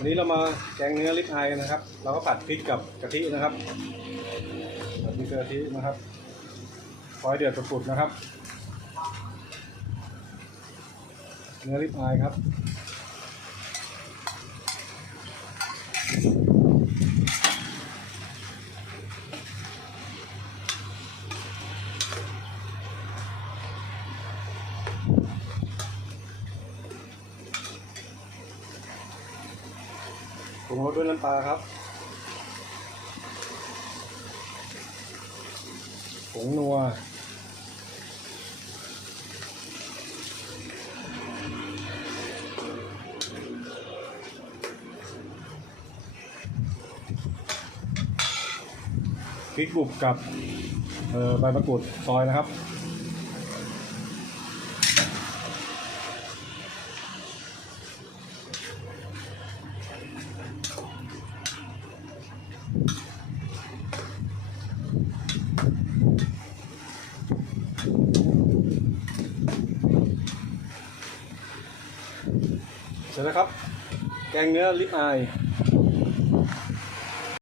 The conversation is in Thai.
วันนี้เรามาแกงเนื้อลิปอายกันนะครับ เราก็ผัดพริกกับกะทินะครับผัดพริกกับกะทินะครับคอยเดือดปุดๆนะครับ เนื้อลิปอายครับ ปรุงรสด้วยน้ำปลาครับผงนัวพริกบุบกับใบมะกรูดซอยนะครับ เดี๋ยวนะครับ แกงเนื้อลิปอาย